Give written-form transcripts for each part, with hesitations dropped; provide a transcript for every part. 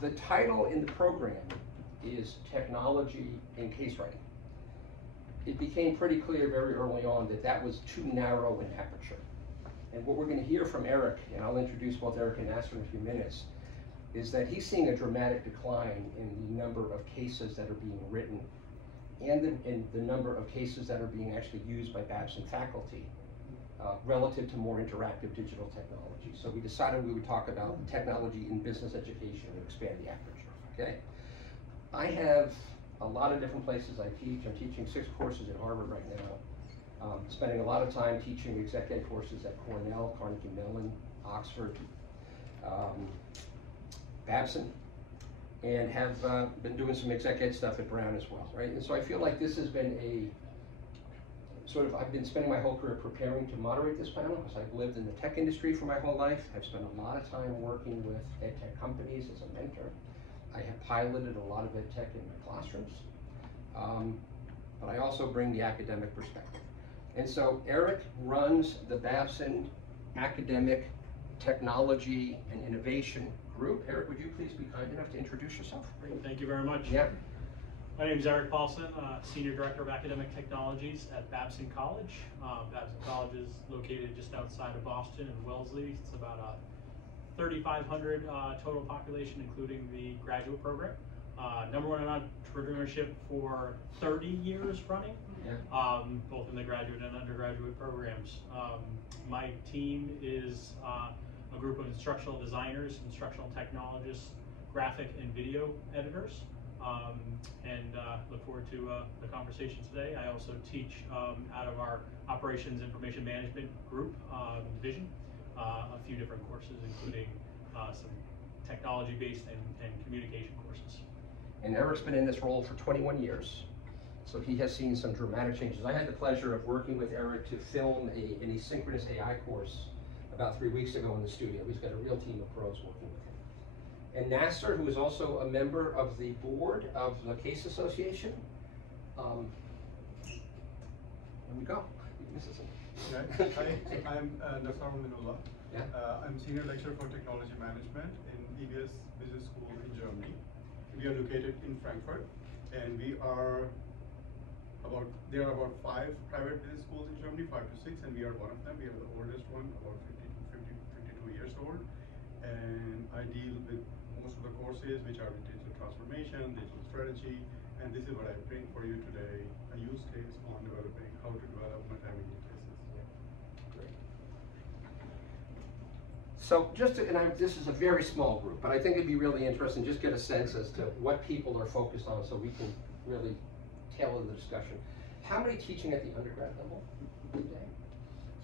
The title in the program is Technology in Case Writing. It became pretty clear very early on that that was too narrow an aperture. And what we're going to hear from Eric, and I'll introduce both Eric and Nasser in a few minutes, is that he's seeing a dramatic decline in the number of cases that are being written and the number of cases that are being actually used by Babson faculty relative to more interactive digital technology. So we decided we would talk about technology in business education and expand the aperture, okay? I have a lot of different places I teach. I'm teaching 6 courses at Harvard right now. Spending a lot of time teaching exec ed courses at Cornell, Carnegie Mellon, Oxford, Babson, and have been doing some exec ed stuff at Brown as well, right? And so I feel like this has been a I've been spending my whole career preparing to moderate this panel because I've lived in the tech industry for my whole life. I've spent a lot of time working with EdTech companies as a mentor. I have piloted a lot of EdTech in my classrooms, but I also bring the academic perspective. And so Eric runs the Babson Academic Technology and Innovation Group. Eric, would you please be kind enough to introduce yourself? Great, thank you very much. Yeah. My name is Eric Palson, Senior Director of Academic Technologies at Babson College. Babson College is located just outside of Boston in Wellesley. It's about 3,500 total population, including the graduate program. #1 in entrepreneurship for 30 years running, both in the graduate and undergraduate programs. My team is a group of instructional designers, instructional technologists, graphic and video editors, and look forward to the conversation today. I also teach out of our Operations Information Management group division a few different courses, including some technology-based and communication courses. And Eric's been in this role for 21 years, so he has seen some dramatic changes. I had the pleasure of working with Eric to film an asynchronous AI course about 3 weeks ago in the studio. He's got a real team of pros working with him. And Nasser, who is also a member of the board of the Case Association. There we go. Okay. Hi, I'm Nasser Minullah. Yeah. I'm Senior Lecturer for Technology Management in EBS Business School in Germany. We are located in Frankfurt, and there are about 5 private business schools in Germany, 5 to 6, and we are one of them. We are the oldest one, about 52 years old. And I deal with most of the courses which are digital transformation, digital strategy, and this is what I bring for you today, a use case on developing how to develop multimedia cases. Great. So this is a very small group, but I think it'd be really interesting just get a sense as to what people are focused on so we can really tailor the discussion. How many teaching at the undergrad level today?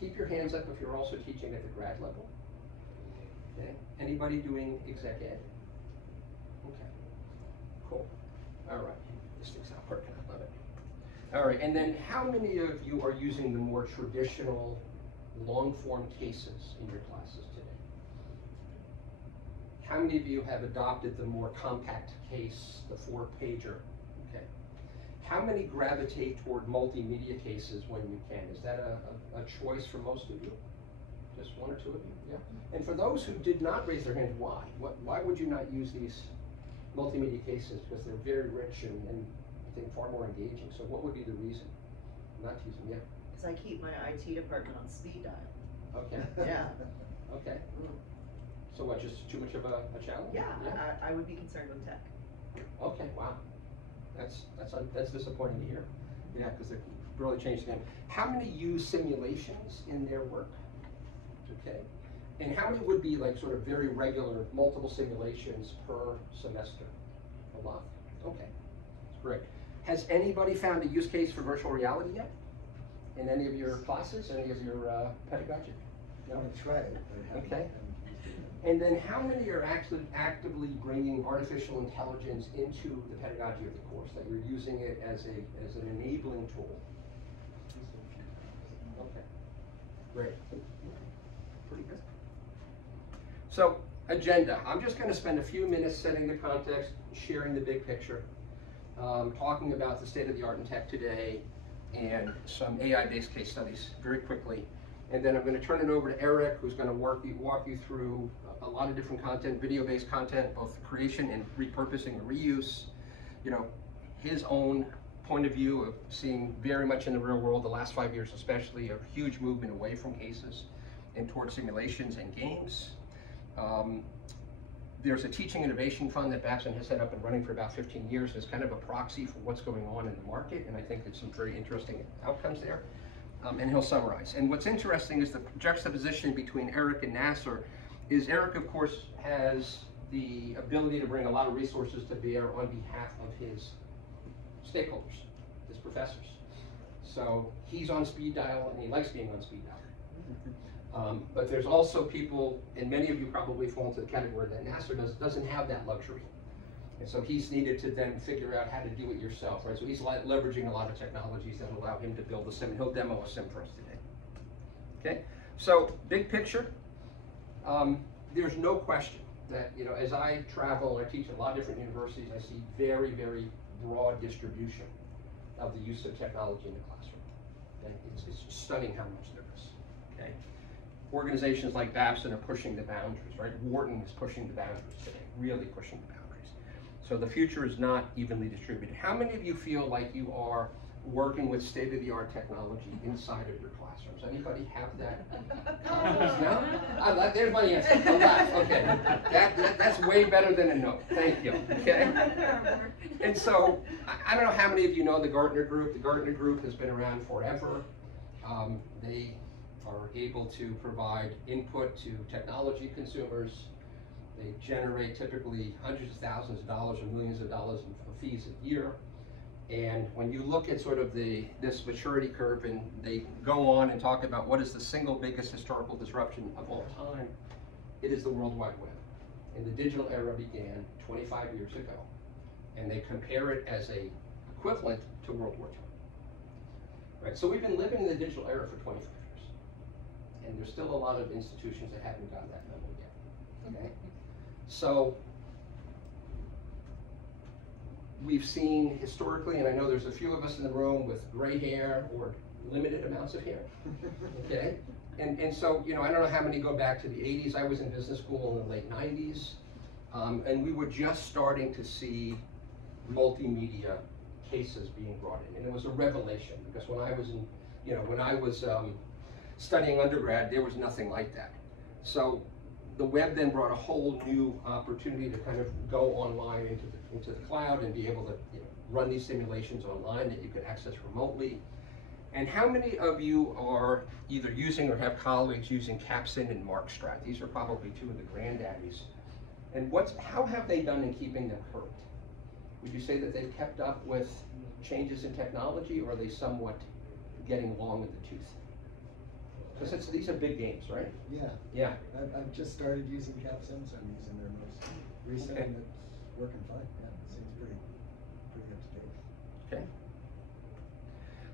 Keep your hands up if you're also teaching at the grad level. Okay. Anybody doing exec ed? Okay. Cool. All right. This thing's not working. I love it. All right. And then how many of you are using the more traditional long-form cases in your classes today? How many of you have adopted the more compact case, the 4-pager? Okay. How many gravitate toward multimedia cases when you can? Is that a choice for most of you? Just 1 or 2 of you? Yeah. And for those who did not raise their hand, why? Why would you not use these multimedia cases? Because they're very rich and I think far more engaging. So what would be the reason not to use them? Yeah. Because I keep my IT department on speed dial. Okay. Yeah. Okay. So what, just too much of a challenge? Yeah, I would be concerned with tech. Okay, wow. That's disappointing to hear. Yeah, because they've really changed the game. How many use simulations in their work? Okay. And how many would be like sort of very regular multiple simulations per semester? A lot. Okay. That's great. Has anybody found a use case for virtual reality yet? In any of your classes, any of your pedagogy? No? That's right. Okay. And then how many are actually actively bringing artificial intelligence into the pedagogy of the course, that you're using it as an enabling tool? Okay. Great. Pretty good. So, agenda. I'm just going to spend a few minutes setting the context, sharing the big picture, talking about the state of the art in tech today, and some AI-based case studies very quickly. And then I'm going to turn it over to Eric, who's going to walk you through a lot of different content, video-based content, both creation and repurposing and reuse. You know, his own point of view of seeing very much in the real world, the last 5 years especially, a huge movement away from cases and towards simulations and games. There's a teaching innovation fund that Babson has set up and running for about 15 years. It's kind of a proxy for what's going on in the market, and I think there's some very interesting outcomes there. And he'll summarize. And what's interesting is the juxtaposition between Eric and Nasser is Eric, of course, has the ability to bring a lot of resources to bear on behalf of his stakeholders, his professors. So he's on speed dial, and he likes being on speed dial. But there's also people, and many of you probably fall into the category that Nasser doesn't have that luxury. And so he's needed to then figure out how to do it yourself, right? So he's leveraging a lot of technologies that allow him to build a sim, and he'll demo a sim for us today. Okay, so big picture, there's no question that, you know, as I travel, I teach at a lot of different universities, I see very, very broad distribution of the use of technology in the classroom. Okay? It's stunning how much there is. Okay? Organizations like Babson are pushing the boundaries, right? Wharton is pushing the boundaries today, really pushing the boundaries. So the future is not evenly distributed. How many of you feel like you are working with state-of-the-art technology inside of your classrooms? Anybody have that confidence? No? There's my answer. A laugh. Okay. That's way better than a no. Thank you. Okay. And so I don't know how many of you know the Gartner Group. The Gartner Group has been around forever. They are able to provide input to technology consumers. They generate typically hundreds of thousands of dollars or millions of dollars in fees a year. And when you look at sort of this maturity curve, and they go on and talk about what is the single biggest historical disruption of all time, it is the World Wide Web. And the digital era began 25 years ago. And they compare it as a equivalent to World War II. Right? So we've been living in the digital era for 25 years. And there's still a lot of institutions that haven't gotten that memo yet. Okay? So we've seen historically, and I know there's a few of us in the room with gray hair or limited amounts of hair, okay? And so, you know, I don't know how many go back to the 80s. I was in business school in the late 90s, and we were just starting to see multimedia cases being brought in, and it was a revelation, because when I was in, you know, when I was studying undergrad, there was nothing like that. So the web then brought a whole new opportunity to kind of go online into the cloud and be able to, you know, run these simulations online that you could access remotely. And how many of you are either using or have colleagues using Capson and MarkStrat? These are probably two of the granddaddies. And how have they done in keeping them current? Would you say that they've kept up with changes in technology, or are they somewhat getting long in the tooth? Because these are big games, right? Yeah. Yeah. I've just started using Capson, so I'm using their most recent, and it's working fine. Yeah, it seems pretty up to date. Okay.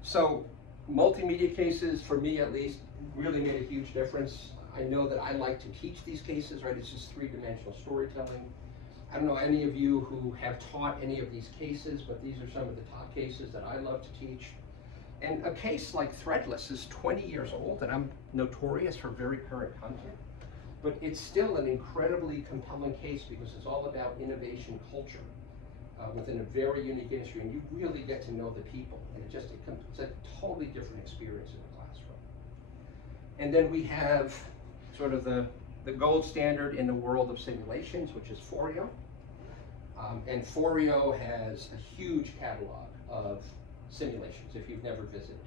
So multimedia cases, for me at least, really made a huge difference. I know that I like to teach these cases, right? It's just three-dimensional storytelling. I don't know any of you who have taught any of these cases, but these are some of the top cases that I love to teach. And a case like Threadless is 20 years old, and I'm notorious for very current content. But it's still an incredibly compelling case because it's all about innovation culture within a very unique industry, and you really get to know the people. And it's a totally different experience in the classroom. And then we have sort of the gold standard in the world of simulations, which is Foreo. And Foreo has a huge catalog of simulations if you've never visited.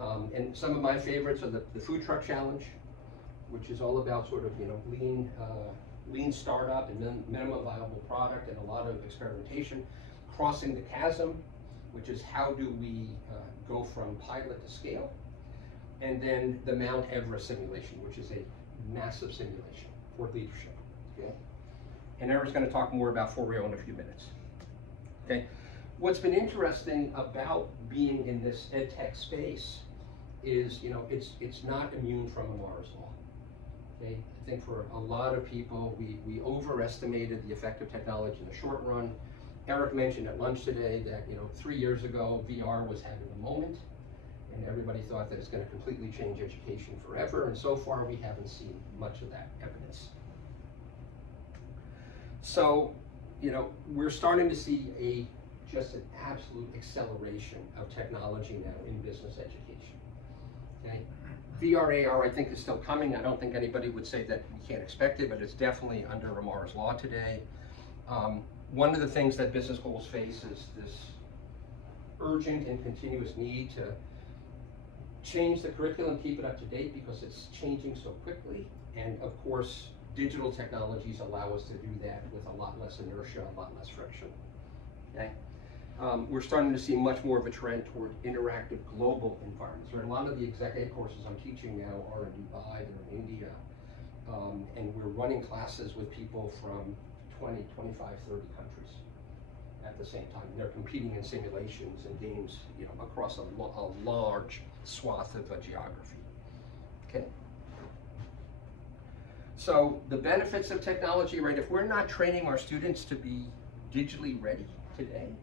And some of my favorites are the food truck challenge, which is all about sort of, you know, lean startup and minimum viable product and a lot of experimentation. Crossing the Chasm, which is how do we go from pilot to scale. And then the Mount Everest simulation, which is a massive simulation for leadership. Okay? And Eric's going to talk more about Foreo in a few minutes. Okay? What's been interesting about being in this EdTech space is, you know, it's not immune from Amara's law. Okay? I think for a lot of people, we overestimated the effect of technology in the short run. Eric mentioned at lunch today that, you know, 3 years ago, VR was having a moment. And everybody thought that it's going to completely change education forever, and so far we haven't seen much of that evidence. So, you know, we're starting to see just an absolute acceleration of technology now in business education. Okay? VR, AR, I think is still coming. I don't think anybody would say that we can't expect it, but it's definitely under Ramar's law today. One of the things that business schools face is this urgent and continuous need to change the curriculum, keep it up to date because it's changing so quickly. And of course, digital technologies allow us to do that with a lot less inertia, a lot less friction. Okay? We're starting to see much more of a trend toward interactive global environments. Right? A lot of the executive courses I'm teaching now are in Dubai, they're in India, and we're running classes with people from 20, 25, 30 countries at the same time. They're competing in simulations and games, you know, across a large swath of geography. Okay. So the benefits of technology, right? If we're not training our students to be digitally ready today,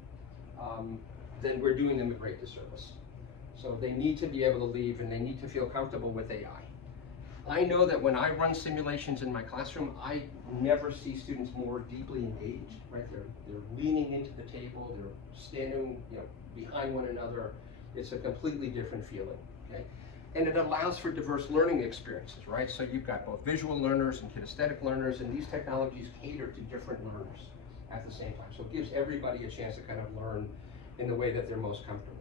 then we're doing them a great disservice. So they need to be able to leave and they need to feel comfortable with AI. I know that when I run simulations in my classroom, I never see students more deeply engaged, right? They're leaning into the table, they're standing, you know, behind one another. It's a completely different feeling, okay? And it allows for diverse learning experiences, right? So you've got both visual learners and kinesthetic learners, and these technologies cater to different learners at the same time. So it gives everybody a chance to kind of learn in the way that they're most comfortable.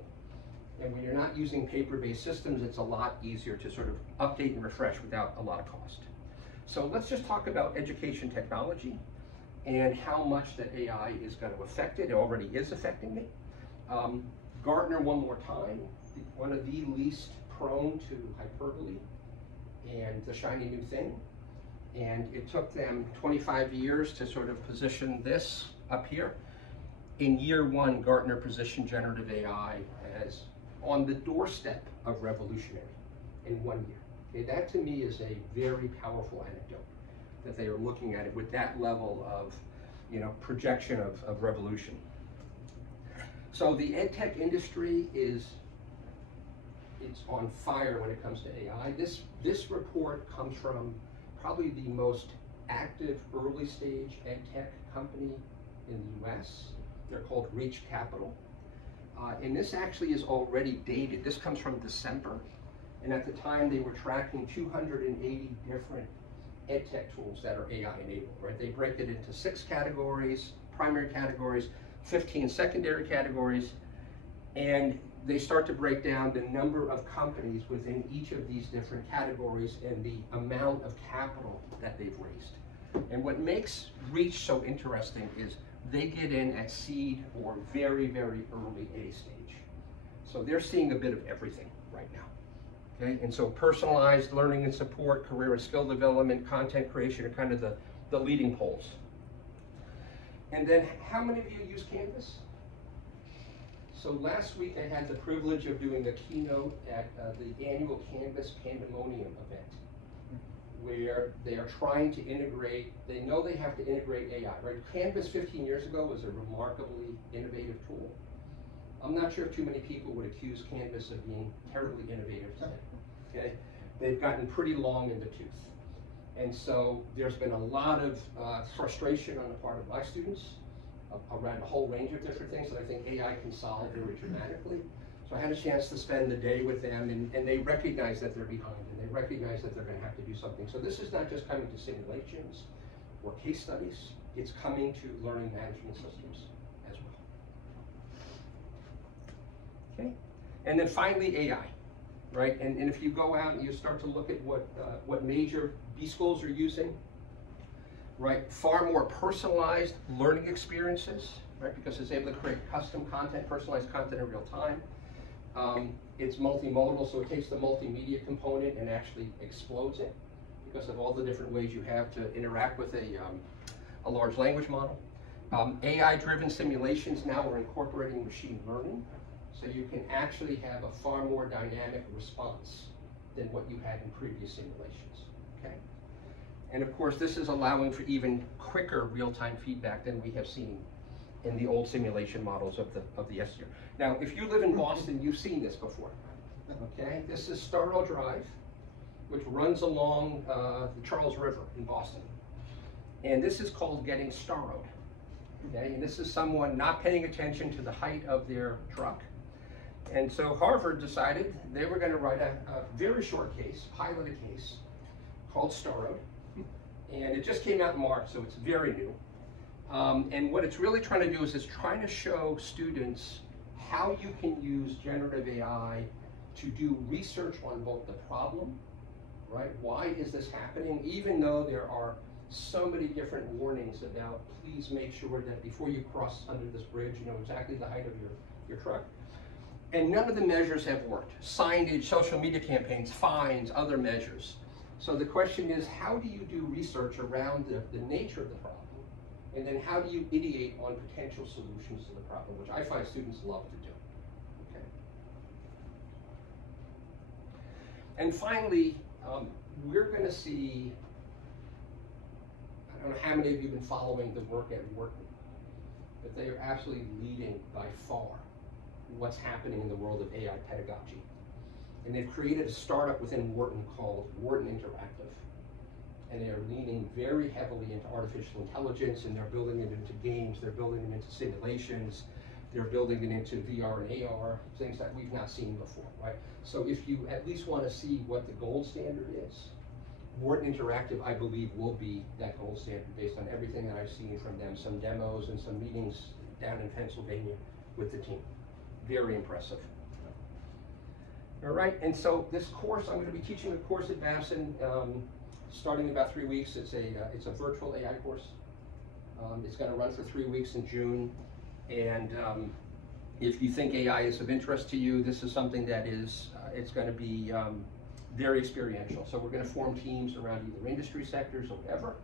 And when you're not using paper-based systems, it's a lot easier to sort of update and refresh without a lot of cost. So let's just talk about education technology and how much that AI is going to affect it. It already is affecting it. Gartner, one more time, one of the least prone to hyperbole and the shiny new thing. And it took them 25 years to sort of position this up here. In year one, Gartner positioned generative AI as on the doorstep of revolutionary in 1 year. Okay, that to me is a very powerful anecdote, that they are looking at it with that level of, you know, projection of revolution. So the EdTech industry it's on fire when it comes to AI. This report comes from probably the most active early stage EdTech company in the US. They're called Reach Capital. And this actually is already dated. This comes from December. And at the time they were tracking 280 different EdTech tools that are AI enabled, right? They break it into 6 categories, primary categories, 15 secondary categories, and they start to break down the number of companies within each of these different categories and the amount of capital that they've raised. And what makes Reach so interesting is they get in at seed or very, very early A stage. So they're seeing a bit of everything right now. Okay, and so personalized learning and support, career and skill development, content creation are kind of the leading poles. And then how many of you use Canvas? So last week I had the privilege of doing the keynote at the annual Canvas Pandemonium event, where they are trying to integrate, they know they have to integrate AI, right? Canvas 15 years ago was a remarkably innovative tool. I'm not sure if too many people would accuse Canvas of being terribly innovative today, okay? They've gotten pretty long in the tooth. And so there's been a lot of frustration on the part of my students around a whole range of different things that I think AI can solve very dramatically. So I had a chance to spend the day with them, and they recognize that they're behind, and they recognize that they're going to have to do something. So this is not just coming to simulations or case studies, it's coming to learning management systems as well. Okay, and then finally AI, right? And if you go out and you start to look at what major B schools are using, right? Far more personalized learning experiences, right? Because it's able to create custom content, personalized content in real time. It's multimodal, so it takes the multimedia component and actually explodes it because of all the different ways you have to interact with a large language model. AI-driven simulations now are incorporating machine learning, so you can actually have a far more dynamic response than what you had in previous simulations, okay? And of course, this is allowing for even quicker real-time feedback than we have seen in the old simulation models of the S-year. Now, if you live in Boston, you've seen this before. Okay, this is Starrell Drive, which runs along the Charles River in Boston. And this is called getting starrowed. Okay, and this is someone not paying attention to the height of their truck. And so Harvard decided they were going to write a very short case, pilot a case, called Starrowed. And it just came out in March, so it's very new. And what it's really trying to do is it's trying to show students how you can use generative AI to do research on both the problem, right? Why is this happening? Even though there are so many different warnings about please make sure that before you cross under this bridge, you know exactly the height of your truck. And none of the measures have worked. Signage, social media campaigns, fines, other measures. So the question is, how do you do research around the nature of the problem? And then how do you ideate on potential solutions to the problem, which I find students love to do. Okay. And finally, we're going to see, I don't know how many of you have been following the work at Wharton, but they are absolutely leading by far what's happening in the world of AI pedagogy. And they've created a startup within Wharton called Wharton Interactive. And they are leaning very heavily into artificial intelligence, and they're building it into games, they're building it into simulations, they're building it into VR and AR, things that we've not seen before, right? So if you at least want to see what the gold standard is, Wharton Interactive, I believe, will be that gold standard based on everything that I've seen from them, some demos and some meetings down in Pennsylvania with the team. Very impressive. All right, and so this course, I'm going to be teaching a course at Babson starting in about 3 weeks. It's a virtual AI course. It's going to run for 3 weeks in June. And if you think AI is of interest to you, this is something that is, it's going to be very experiential. So we're going to form teams around either industry sectors or whatever.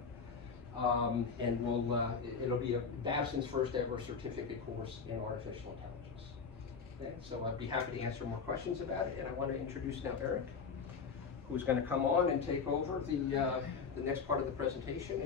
And it'll be Babson's first ever certificate course in artificial intelligence. Okay, so I'd be happy to answer more questions about it. And I want to introduce now Eric, who's going to come on and take over the next part of the presentation.